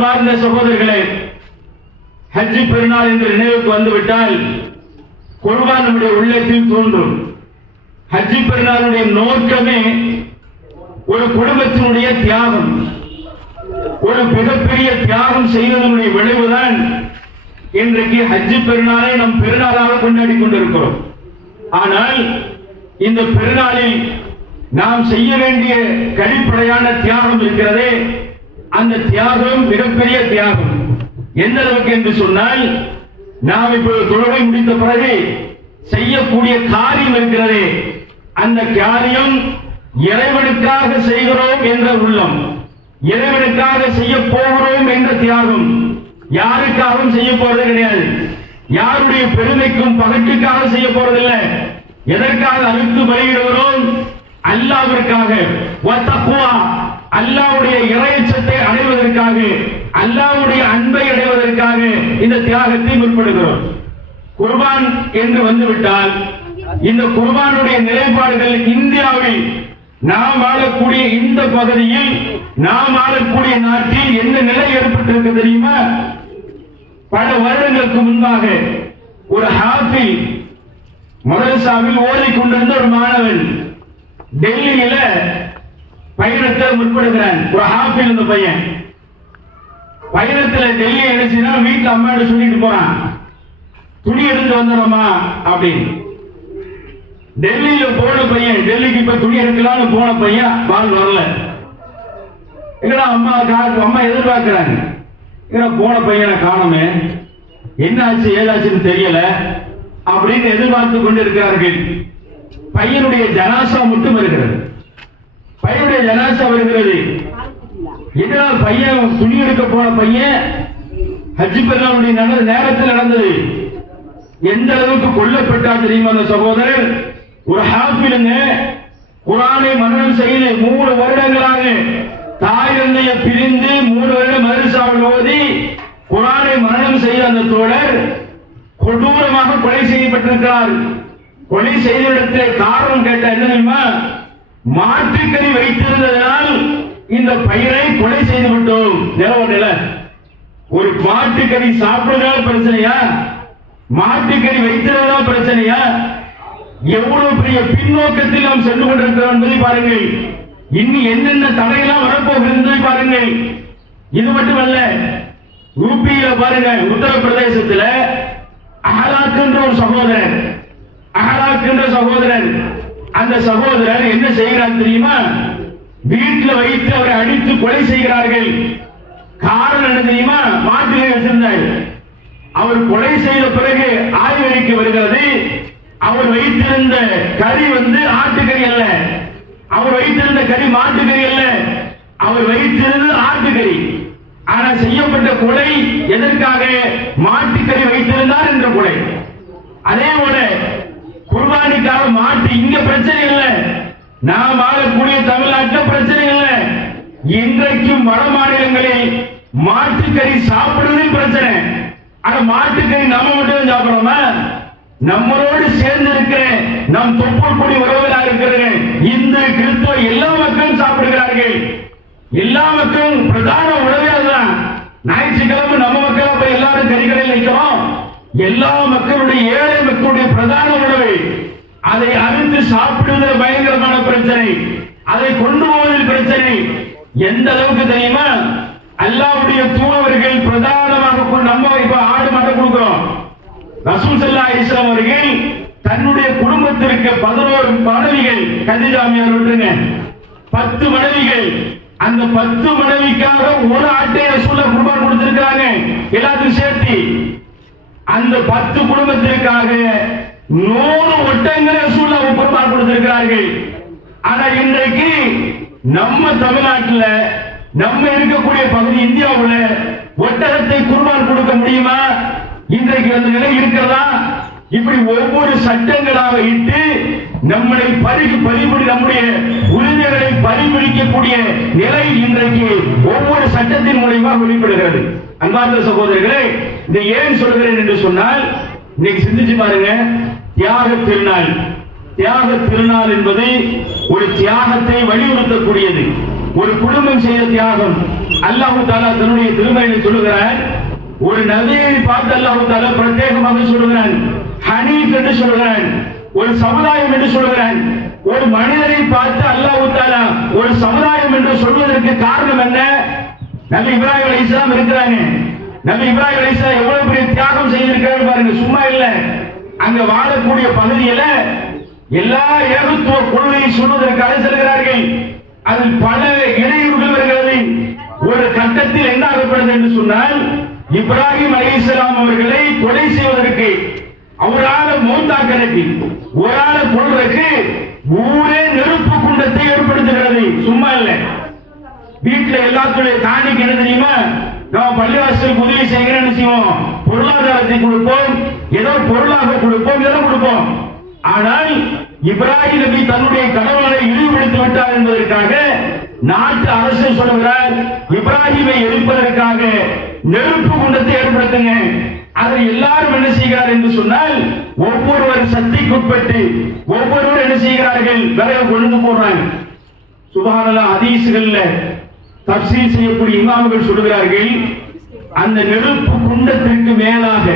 அன்பார்ந்த சகோதரர்களே, ஹஜ்ஜி பெருநாள் என்று நினைவுக்கு வந்துவிட்டால் குர்பான் நம்முடைய உள்ளத்தில் தோன்றும். ஹஜ்ஜி பெருநாளுடைய நோக்கமே ஒரு குடும்பத்தினுடைய தியாகம், ஒரு மிகப்பெரிய தியாகம் செய்வதனுடைய விளைவுதான் இன்றைக்கு ஹஜ்ஜி பெருநாளை நம் பெருநாளாக கொண்டாடி கொண்டிருக்கிறோம். ஆனால் இந்த பெருநாளில் நாம் செய்ய வேண்டிய கடிப்படையான தியாகம் இருக்கிறதே, அந்த தியாகம் மிகப்பெரிய தியாகம். எந்த அளவுக்கு என்று சொன்னால், நாம் இப்போது தொழுகை முடித்த பிறகு செய்யக்கூடிய காரியம் இருக்கிறதே, அந்த காரியம் இறைவனுக்காக செய்கிறோம் என்ற உள்ளம், இறைவனுக்காக செய்ய போகிறோம் என்ற தியாகம். யாருக்காகவும் செய்ய போறது கிடையாது, யாருடைய பெருமைக்கும் பகட்டுக்காக செய்ய போறதில்லை. எதற்காக அழுத்து பலியிடுகிறோம்? அல்லாஹ்விற்காக, அல்லாஹ்வுடைய இறையச்சத்தை அடைவதற்காக, அல்லாஹ்வுடைய அன்பை அடைவதற்காக இந்த தியாகத்தை முற்படுகிறோம். குர்பான் என்று வந்துவிட்டால் இந்த குர்பானுடைய நிலைப்பாடுகள் இந்தியாவில் நாம் வாழக்கூடிய இந்த பகுதியில், நாம் வாழக்கூடிய நாட்டில் என்ன நிலை ஏற்பட்டிருக்கு தெரியுமா? பல வருடங்களுக்கு முன்பாக ஒரு ஹாஃபில் மதரசாவில் ஓதிக்கொண்டிருந்த ஒரு மாணவன் டெல்லியில பயணத்தை முற்படுகிறான். ஒரு ஹாஃபில் இந்த பையன் பயணத்தில் டெல்லி எழுச்சினா வீட்டுல அம்மாட்ட சொல்லிட்டு போறான், துணி எடுத்து வந்துடுறோமா அப்படின்னு. டெல்லியில போன பையன், டெல்லிக்கு இப்ப துணி எடுக்கலாம்னு போன பையன் பால் வரல. அம்மா எதிர்பார்க்கிறாங்க, போன பையனை காணுமே, என்ன ஆச்சு ஏதாச்சுன்னு தெரியல அப்படின்னு எதிர்பார்த்து கொண்டிருக்கிறார்கள். பையனுடைய ஜனாசா மட்டும் வருகிறது, பையனுடைய ஜனாசா வருகிறது. இதனால் பையன் துணி எடுக்க போன பையன் ஹஜ்ஜி பெருநாளுடைய நேரத்தில் நடந்தது. எந்த அளவுக்கு கொல்லப்பட்டா தெரியுமா அந்த சகோதரர்? ஒரு ஹாஃபிலுங்க, குர்ஆனை மனனம் செய்து 3 வருடங்களாக தாய் தந்தையை பிரிந்து 3 வருடம் மதரசாவில் ஓதி குர்ஆனை மனனம் செய்த அந்த தோழர் கொடூரமாக கொலை செய்யப்பட்டிருக்கிறார். கொலை செய்த இடத்திலே காரணம் கேட்ட என்ன தெரியுமா? மாட்டுக்கறி வைத்திருந்ததனால் இந்த பையனை கொலை செய்து விட்டோம். நில ஒரு மாட்டுக்கறி சாப்பிடுறதால பிரச்சனையா? மாட்டுக்கறி வைத்திருந்ததா பிரச்சனையா? எவ்வளவு பெரிய பின்னோக்கத்தில் நாம் சென்று கொண்டிருக்கிறோம் என்பதை பாருங்கள். இன்னும் என்னென்ன தடையெல்லாம் வரப்போகிறது என்பதை பாருங்கள். இது மட்டுமல்ல, யூபியில பாருங்க, உத்தரப்பிரதேசத்தில் அஹலாக் என்ற ஒரு சகோதரர், அஹலாக் என்ற சகோதரர், அந்த சகோதரர் என்ன செய்கிறார் தெரியுமா? வீட்டில் வைத்து அவரை அடித்து கொலை செய்கிறார்கள். காரணம் என்ன தெரியுமா? மாட்டிலே வச்சிருந்தார். அவர் கொலை செய்த பிறகு ஆய்வறிக்கை வருகிறது, அவர் வைத்திருந்த கறி ஆட்டுக்கறி அல்ல, அவர் வைத்திருந்த கறி மாட்டுக்கறி அல்ல, அவர் வைத்திருந்த ஆட்டுக்கறி. ஆனால் செய்யப்பட்ட கொலை எதற்காக? மாட்டுக்கறி வைத்திருந்தார் என்ற கொலை. அதே போல குர்பானிக்காக மாட்டு, இங்க பிரச்சனை இல்லை, நாம் வாழக்கூடிய தமிழ்நாட்டில் பிரச்சனை இல்லை. இன்றைக்கும் வட மாநிலங்களில் மாட்டுக்கறி சாப்பிடுவதில் பிரச்சனை. ஆனா மாட்டுக்கறி நம்ம மட்டும் சாப்பிடுறோமா? நம்மளோடு சேர்ந்து இருக்கிற நம் தொப்புள் கொடி உறவுகளாக இருக்கிற இந்து கிறிஸ்துவ எல்லா மக்களும் சாப்பிடுகிறார்கள். எல்லா மக்களும் பிரதான உணவே அதுதான். ஞாயிற்றுக்கிழமை நம்ம மக்கள் அப்ப எல்லாரும் கறிக்கடையில் நிற்கிறோம். எல்லா மக்களுடைய, ஏழை மக்களுடைய பிரதான உணவு. அதை அறுத்து சாப்பிடுவதில் பயங்கரமான பிரச்சனை, அதை கொண்டு போவதில் பிரச்சனை. எந்த அளவுக்கு தெரியுமா? அல்லாஹ்வுடைய தூதர்கள் பிரதானமாக நம்ம இப்ப ஆடு மாட்டை கொடுக்கிறோம். ரசூல் ஸல்லல்லாஹு அலைஹி வஸல்லம் அவர்கள் தன்னுடைய குடும்பத்திற்கு 11 மனைவிகள், கதீஜா அம்மையார் விட்டுருங்க, 10 மனைவிகள். அந்த 10 மனைவிக்காக ஒரு ஆட்டை ரசூலுல்லாஹ் குர்பான் கொடுத்திருக்காங்க, எல்லாத்தையும் சேர்த்து. அந்த 10 குடும்பத்திற்காக 100 ஒட்டங்களை ரசூலுல்லாஹ் குர்பான் கொடுத்திருக்கிறார்கள். ஆனா இன்றைக்கு நம்ம தமிழ்நாட்டில், நம்ம இருக்கக்கூடிய பகுதி இந்தியாவுல ஒட்டகத்தை குர்பான் கொடுக்க முடியுமா? இன்றைக்கு அந்த நிலை இருக்கிறதா? இப்படி ஒவ்வொரு சட்டங்களாக இட்டு நம்மளை நம்முடைய உரிமைகளை பறிமுடிக்கக்கூடிய நிலை இன்றைக்கு ஒவ்வொரு சட்டத்தின் மூலமாக வெளிப்படுகிறது. அன்பார்ந்த சகோதரர்களே, இதை ஏன் சொல்கிறேன் என்று சொன்னால், இன்னைக்கு சிந்திச்சு பாருங்க, தியாக திருநாள். தியாக திருநாள் என்பது ஒரு தியாகத்தை வலியுறுத்தக்கூடியது, ஒரு குடும்பம் செய்த தியாகம். அல்லாஹ் தஆலா தன்னுடைய திருமறையில் சொல்லுகிறார், ஒரு நபியை பார்த்து அல்லாஹ் தஆலா பிரத்யேகமாக சொல்லுகிறான், ஹனீஃப் என்று சொல்லுகிறான், ஒரு சமுதாயம் என்று சொல்லுகிறான். ஒரு மனிதரை பார்த்து அல்லாஹ் தஆலா ஒரு சமுதாயம் என்று சொல்வதற்கு காரணம் என்ன? நபி இப்ராஹிம் அலைஹிஸ்ஸலாம் இருக்கிறாங்க. நபி இப்ராஹிம் அலைஹிஸ்ஸலாம் எவ்வளவு பெரிய தியாகம் செய்திருக்காரு பாருங்க. சும்மா இல்ல, அங்க வாழக்கூடிய பகுதியில எல்லா ஏகத்துவ கொள்கையை சொல்வதற்காக செல்கிறார்கள். அதில் பல இடையூறுகள் வருகிறது. ஒரு கட்டத்தில் என்ன ஆகப்படுது என்று சொன்னால், இப்ராஹிம் அலைஹிஸ்ஸலாம் அவர்களை கொலை செய்வதற்கு, அவரால் மௌத்தாக்கிறதுக்கு, ஒரு ஆளை கொல்றதுக்கு ஊரே நெருப்பு குண்டத்தை ஏற்படுத்துகிறது. சும்மா இல்ல, வீட்டுல எல்லாத்துடைய காணிக்கு என்ன தெரியுமா, நம்ம பள்ளிவாசலுக்கு உதவி செய்கிறேன்னு செய்வோம், பொருளாதாரத்தை கொடுப்போம், ஏதோ பொருளாக கொடுப்போம், ஏதோ கொடுப்போம். ஆனால் இப்ராஹிம் நபி தன்னுடைய கடவுளை இழிவுபடுத்தி விட்டார் என்பதற்காக நாட்டு அரசு சொல்லுகிறார், இப்ராஹிமை எரிப்பதற்காக நெருப்பு குண்டத்தை ஏற்படுத்துங்க. அதை எல்லாரும் என்ன செய்கிறார் என்று சொன்னால், ஒவ்வொருவர் சக்திக்குட்பட்டு ஒவ்வொருவர் என்ன செய்கிறார்கள், விறகு கொண்டு போடுறாங்க. சுப்ஹானல்லாஹ், ஹதீஸ்கள்ல தஃப்சீர் செய்யக்கூடிய இமாம்கள் சொல்கிறார்கள், அந்த நெருப்பு குண்டத்திற்கு மேலாக,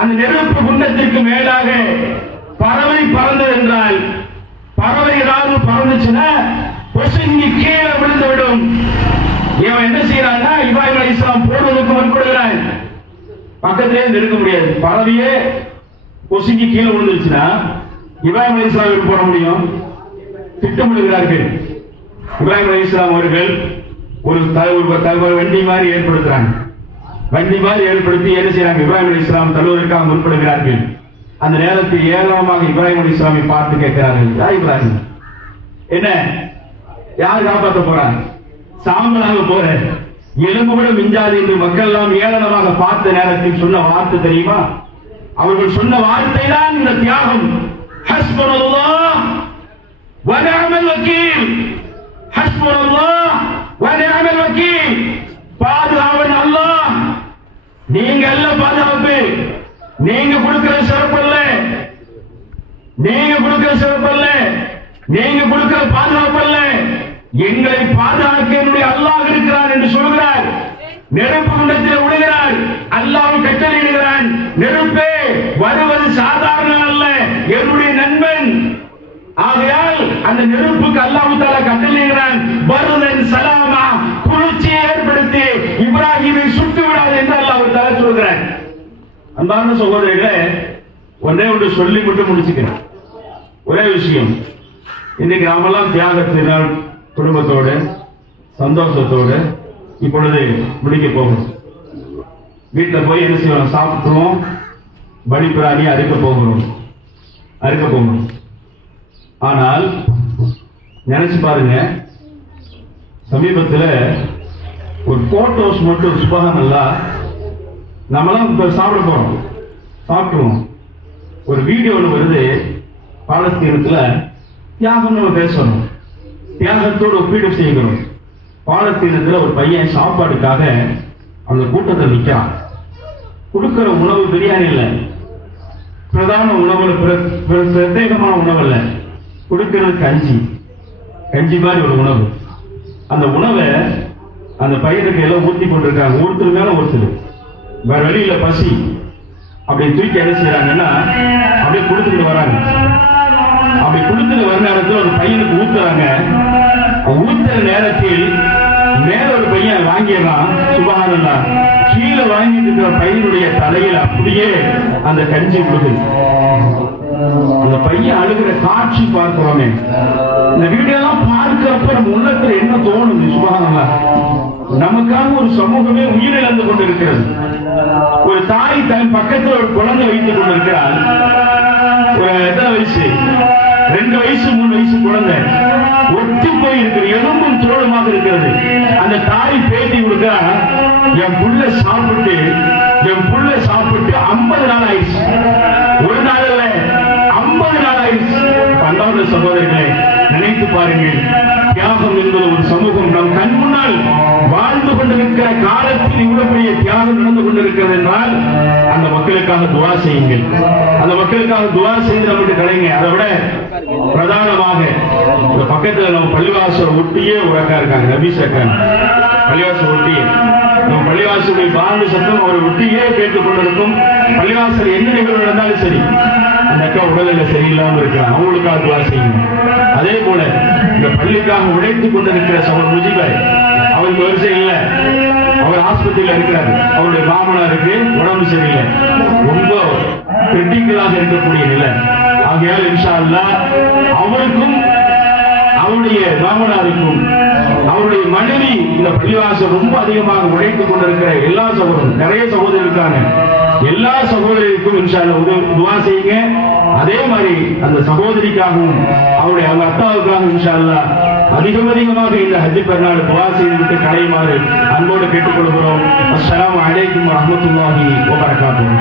அந்த நெருப்பு குண்டத்திற்கு மேலாக பறவை பறந்தது என்றால், பறவை ஏதாவது பறந்துச்சுன்னா பொசுங்கி கீழே விழுந்து விடும். இவன் என்ன செய்யறான்னா, இப்ராஹிம் அலைஹிஸ்ஸலாம் போடுவதற்கு முற்படுகிறான், பக்கத்திலே இருக்க முடியாது. பறவையே பொசுங்கி கீழே விழுந்துருச்சுன்னா இப்ராஹிம் அலைஹிஸ்ஸலாம் போட முடியும்? திட்டமிடுகிறார்கள். இப்ராஹிம் அலைஹிஸ்ஸலாம் அவர்கள் ஒரு வண்டி மாதிரி ஏற்படுத்துறாங்க. வண்டி மாதிரி ஏற்படுத்தி என்ன செய்யறாங்க, இப்ராஹிம் அலைஹிஸ்ஸலாம் தழுவதற்காக முற்படுகிறார்கள். அந்த நேரத்தில் ஏராளமாக இப்ராஹிம் அலைஹிஸ்ஸலாமை பார்த்து கேட்கிறார்கள், யா இப்ராஹிம், என்ன யார் காப்பாற்ற போறாங்க? சாம்பலாக போற, எலும்பு கூட மிஞ்சாது என்று மக்கள் எல்லாம் ஏளனமாக பார்த்த நேரத்தில் சொன்ன வார்த்தை தெரியுமா? அவர்கள் சொன்ன வார்த்தை தான் இந்த தியாகம். ஹஸ்புனல்லாஹ் வ நிஅமல் வக்கீல், ஹஸ்புனல்லாஹ் வ நிஅமல் வக்கீல். பாதுகாவன் அல்லாஹ், நீங்க எல்லாம் பாதுகாப்பு. நீங்க கொடுக்கிற சிறப்பு அல்ல, நீங்க கொடுக்கிற சிறப்பு அல்ல, நீங்க கொடுக்கிற பாதுகாப்பு அல்ல, எங்களை பாதுகாக்க என்னுடைய அல்லாஹ் இருக்கிறார் என்று சொல்கிறார். நெருப்பு குண்டத்தில் விழுகிறார், அல்லாஹ் கட்டளையிடுகிறான், நெருப்பே வருவது சாதாரண அல்ல, என்னுடைய நண்பன். ஆகையால் அந்த நெருப்புக்கு அல்லாஹ் தஆலா கட்டளையிடுகிறான், பர்தன் சலாமா, குளிர்ச்சியை ஏற்படுத்தி இப்ராஹிமை சுட்டு விடாது என்று அல்லாஹ் தஆலா சொல்கிறான். அன்பார்ந்த சகோதரர்களே, ஒன்றே ஒன்று சொல்லி மட்டும் முடிச்சுக்கிறேன். ஒரே விஷயம், இன்னைக்கு நாமெல்லாம் தியாகத்தினால் குடும்பத்தோடு சந்தோஷத்தோடு இப்பொழுது முடிக்க போகிறோம். வீட்டில் போய் என்ன செய்வோம், சாப்பிட்டுருவோம், பலி பிராணி அறுக்க போகிறோம். ஆனால் நினைச்சு பாருங்க, சமீபத்தில் ஒரு போட்டோஸ் மட்டும் சுப்ஹானல்லாஹ், நம்மளாம் இப்ப சாப்பிட போறோம், சாப்பிட்டுருவோம், ஒரு வீடியோ வருது, பாலஸ்தீனத்துல தியாகம் நம்ம பேசணும், தியாகத்தோடு ஒப்பீடு செய்கிறோம். பாலஸ்தீனத்துல ஒரு பையன் சாப்பாடுக்காக அந்த கூட்டத்தில் நிற்கிறான். கொடுக்கிற உணவு பிரியாணி இல்ல, பிரதான உணவு, பிரத்யேகமான உணவு இல்ல, கொடுக்கிறது கஞ்சி மாதிரி ஒரு உணவு. அந்த உணவை அந்த பையனுக்கு எல்லாம் ஊத்தி கொண்டிருக்காங்க, ஒருத்தர் மேல ஒருத்தர், வேற வெளியில பசி, அப்படி தூக்கி என்ன செய்யறாங்கன்னா அப்படியே கொடுத்துட்டு வராங்க. அப்படி கொடுத்துட்டு வர நேரத்தில் ஒரு பையனுக்கு ஊத்துறாங்க. ஊத்துற நேரத்தில் மேல ஒரு பையன் வாங்கிடுறான். சுப்ஹானல்லாஹ், கீழே வாங்கிட்டு இருக்கிற பையனுடைய தலையில் அப்படியே அந்த கஞ்சி விடுது. அந்த பையன் அழுகிற காட்சி பார்க்கிறோமே, இந்த வீடியோ எல்லாம் பார்க்கிறப்ப நம்ம உள்ளத்துல என்ன தோணுது? சுப்ஹானல்லாஹ், நமக்காக ஒரு சமூகமே உயிரிழந்து கொண்டிருக்கிறது. ஒரு தாய் தன் பக்கத்தில் ஒரு குழந்தை வைத்துக் கொண்டிருக்கிறார். ஒரு எத்தனை வயசு, 2 வயசு 3 வயசு குழந்தை, ஒட்டி போய் இருக்கிற எலும்பும் தோளுமாக இருக்கிறது. அந்த தாய் பேட்டி கொடுக்கிறார், என் புள்ள சாப்பிட்டு 50 நாள் ஆயிடுச்சு. ஒரு நாள் இல்ல, 50 நாள் ஆயிடுச்சு. அன்பார்ந்த சகோதரர்களே, நினைத்து பாருங்கள், தியாகம் என்பது ஒரு சமூகம் நம் கண் முன்னால் வாழ்ந்து கொண்டிருக்க இருக்கிற காலத்தில் இவ்வளவு பெரிய தியாகம் நடந்து கொண்டிருக்கிறது என்றால் அந்த மக்களுக்காக துவா செய்யுங்கள். அந்த மக்களுக்காக துவா செய்து நம்மகிட்ட கிடைங்க. அதை விட பிரதானமாக இந்த பக்கத்துல நம்ம பள்ளிவாசல் ஒட்டியே ஒரு அக்கா இருக்காங்க, நபீஸ் அக்கா. பள்ளிவாசல் ஒட்டியே நம்ம பள்ளிவாசலுடைய பாண்டு சத்தம் அவரை ஒட்டியே கேட்டுக் கொண்டிருக்கும். பள்ளிவாசல் என்ன நிகழ்வு நடந்தாலும் சரி, அந்த அக்கா உடல்நிலை சரியில்லாம இருக்கிறாங்க, அவங்களுக்காக துவா செய்யுங்க. அதே போல இந்த பள்ளிக்காக உழைத்துக் கொண்டிருக்கிற சகோதரர் முஜிபாய், அவருக்கு வரிசை இல்லை, அவர் ஆஸ்பத்திரியில் இருக்கிறார். அவருடைய மாமனாருக்கு உடம்பு சரியில்லை, ரொம்ப கிரிட்டிக்கலாக இருக்கக்கூடிய நிலை. ஆகையால் இன்ஷா அல்லாஹ் அவருக்கும் அவருடைய மாமனாருக்கும் அவருடைய மனைவி இந்த பள்ளிவாசல் ரொம்ப அதிகமாக உழைத்துக் கொண்டிருக்கிற எல்லா சகோதரரும், நிறைய சகோதரர் இருக்காங்க, எல்லா சகோதரிக்கும் இன்ஷா அல்லாஹ் துஆ செய்யுங்க. அதே மாதிரி அந்த சகோதரிக்காகவும் அவருடைய அவங்க அத்தாவுக்காகவும் இன்ஷா அல்லாஹ் அதிகமாக இந்த ஹஜ் பெருநாள் துஆ செய்துவிட்டு கடையுமாறு அன்போடு கேட்டுக்கொள்கிறோம். அஸ்ஸலாமு அலைக்கும் வரஹ்மத்துல்லாஹி வபரகாத்துஹு.